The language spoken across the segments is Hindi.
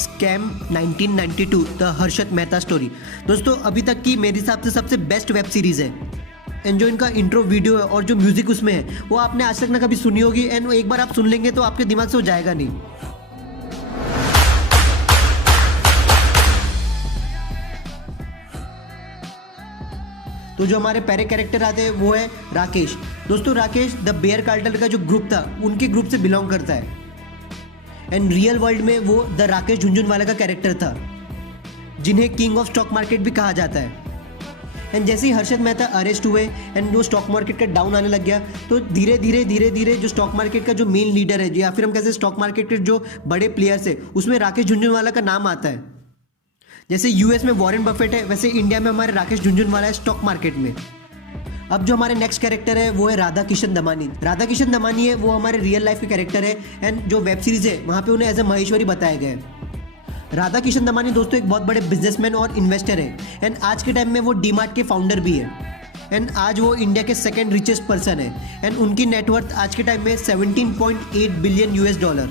Scam 1992 the Harshad Mehta story. दोस्तों अभी तक की मेरे हिसाब से सबसे बेस्ट वेब सीरीज़ है एंड जो इनका इंट्रो वीडियो है और जो म्यूज़िक उसमें है वो आपने आज तक ना कभी सुनी होगी एंड एक बार आप सुन लेंगे तो आपके दिमाग से वो जाएगा नहीं। तो जो हमारे पहले कैरेक्टर आते हैं वो है राकेश। दोस्तों राकेश द बेयर कार्टेल का जो ग्रुप था उनके ग्रुप से बिलोंग करता है एंड रियल वर्ल्ड में वो द राकेश झुनझुनवाला का कैरेक्टर था जिन्हें किंग ऑफ स्टॉक मार्केट भी कहा जाता है। एंड जैसे ही हर्षद मेहता अरेस्ट हुए एंड जो स्टॉक मार्केट का डाउन आने लग गया तो धीरे धीरे जो स्टॉक मार्केट का जो मेन लीडर है या फिर हम कहते हैं स्टॉक मार्केट के जो बड़े प्लेयर्स है उसमें राकेश झुनझुनवाला का नाम आता है। जैसे यूएस में वॉरेन बफेट है वैसे इंडिया में हमारे राकेश झुनझुनवाला है स्टॉक मार्केट में। अब जो हमारे नेक्स्ट कैरेक्टर है वो है राधा किशन दमानी। राधा किशन दमानी है वो हमारे रियल लाइफ के कैरेक्टर है एंड जो वेब सीरीज है वहाँ पे उन्हें एज ए महेश्वरी बताया गया है। राधा किशन दमानी दोस्तों एक बहुत बड़े बिजनेसमैन और इन्वेस्टर है एंड आज के टाइम में वो डीमार्ट के फाउंडर भी है एंड आज वो इंडिया के सेकेंड रिचेस्ट पर्सन है एंड उनकी नेटवर्थ आज के टाइम में 17.8 बिलियन $।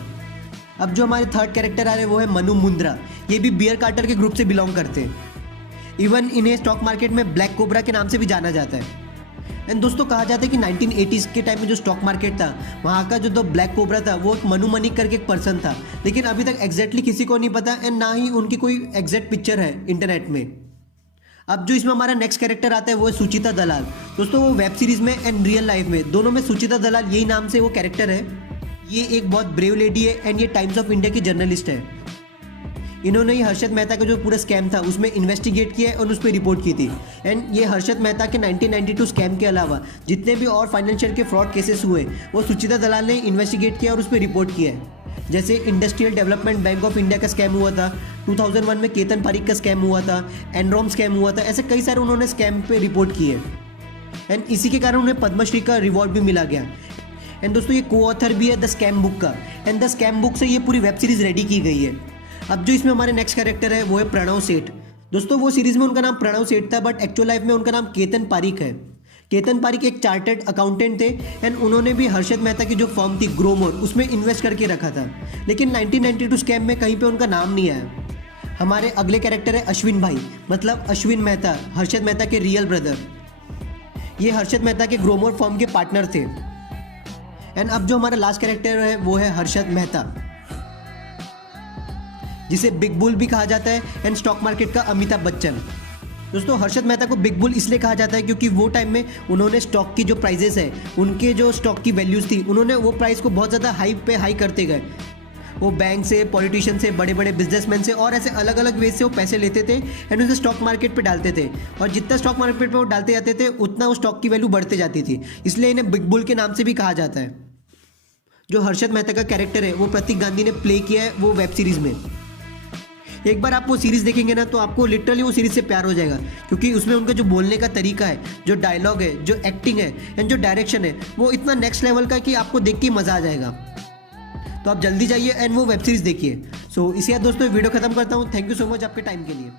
अब जो हमारे थर्ड कैरेक्टर आ रहे हैं वो है मनु मुंद्रा। ये भी बियर कार्टेल के ग्रुप से बिलोंग करते हैं। इवन इन्हें स्टॉक मार्केट में ब्लैक कोबरा के नाम से भी जाना जाता है। एंड दोस्तों कहा जाता है कि 1980s के टाइम में जो स्टॉक मार्केट था वहाँ का जो ब्लैक कोबरा था वो एक मनु मनिक करके एक पर्सन था, लेकिन अभी तक एग्जैक्टली किसी को नहीं पता एंड ना ही उनकी कोई एग्जैक्ट पिक्चर है इंटरनेट में। अब जो इसमें हमारा नेक्स्ट कैरेक्टर आता है वो है सुचिता दलाल। दोस्तों वो वेब सीरीज में एंड रियल लाइफ में दोनों में सुचिता दलाल यही नाम से वो कैरेक्टर है। ये एक बहुत ब्रेव लेडी है एंड ये टाइम्स ऑफ इंडिया की जर्नलिस्ट है। इन्होंने ही हर्षद मेहता का जो पूरा स्कैम था उसमें इन्वेस्टिगेट किया और उस पर रिपोर्ट की थी एंड ये हर्षद मेहता के 1992 स्कैम के अलावा जितने भी और फाइनेंशियल के फ्रॉड केसेस हुए वो सुचिता दलाल ने इन्वेस्टिगेट किया और उस पर रिपोर्ट किया है। जैसे industrial development bank of India का स्कैम हुआ था, 2001 में केतन पारिक का स्कैम हुआ था, एनरॉम स्कैम हुआ था, ऐसे कई सारे उन्होंने स्कैम पे रिपोर्ट किए एंड इसी के कारण उन्हें पद्मश्री का रिवॉर्ड भी मिला गया। एंड दोस्तों ये को ऑथर भी है द स्कैम बुक का एंड द स्कैम बुक से ये पूरी वेब सीरीज रेडी की गई है। अब जो इसमें हमारे नेक्स्ट कैरेक्टर है वो है प्रणव सेठ। दोस्तों वो सीरीज में उनका नाम प्रणव सेठ था बट एक्चुअल लाइफ में उनका नाम केतन पारिक है। केतन पारिक एक चार्टर्ड अकाउंटेंट थे एंड उन्होंने भी हर्षद मेहता की जो फर्म थी ग्रोमोर उसमें इन्वेस्ट करके रखा था, लेकिन 1992 स्कैम में कहीं पे उनका नाम नहीं आया। हमारे अगले कैरेक्टर है अश्विन भाई, मतलब अश्विन मेहता, हर्षद मेहता के रियल ब्रदर। ये हर्षद मेहता के ग्रोमोर फर्म के पार्टनर थे। एंड अब जो हमारा लास्ट कैरेक्टर है वो है हर्षद मेहता, जिसे बिग बुल भी कहा जाता है एंड स्टॉक मार्केट का अमिताभ बच्चन। दोस्तों हर्षद मेहता को बिग बुल इसलिए कहा जाता है क्योंकि वो टाइम में उन्होंने स्टॉक की जो प्राइजेस है उनके जो स्टॉक की वैल्यूज थी उन्होंने वो प्राइस को बहुत ज़्यादा हाई पे हाई करते गए। वो बैंक से, पॉलिटिशियन से, बड़े बड़े बिजनेसमैन से और ऐसे अलग अलग वे से वो पैसे लेते थे एंड उसे स्टॉक मार्केट पे डालते थे और जितना स्टॉक मार्केट पे वो डालते जाते थे उतना वो स्टॉक की वैल्यू बढ़ते जाती थी, इसलिए इन्हें बिग बुल के नाम से भी कहा जाता है। जो हर्षद मेहता का कैरेक्टर है वो प्रतीक गांधी ने प्ले किया है वो वेब सीरीज में। एक बार आप वो सीरीज़ देखेंगे ना तो आपको लिटरली वो सीरीज़ से प्यार हो जाएगा क्योंकि उसमें उनका जो बोलने का तरीका है, जो डायलॉग है, जो एक्टिंग है एंड जो डायरेक्शन है वो इतना नेक्स्ट लेवल का है कि आपको देख के मज़ा आ जाएगा। तो आप जल्दी जाइए एंड वो वेब सीरीज़ देखिए। सो इसी याद दोस्तों वीडियो खत्म करता हूँ। थैंक यू सो मच आपके टाइम के लिए।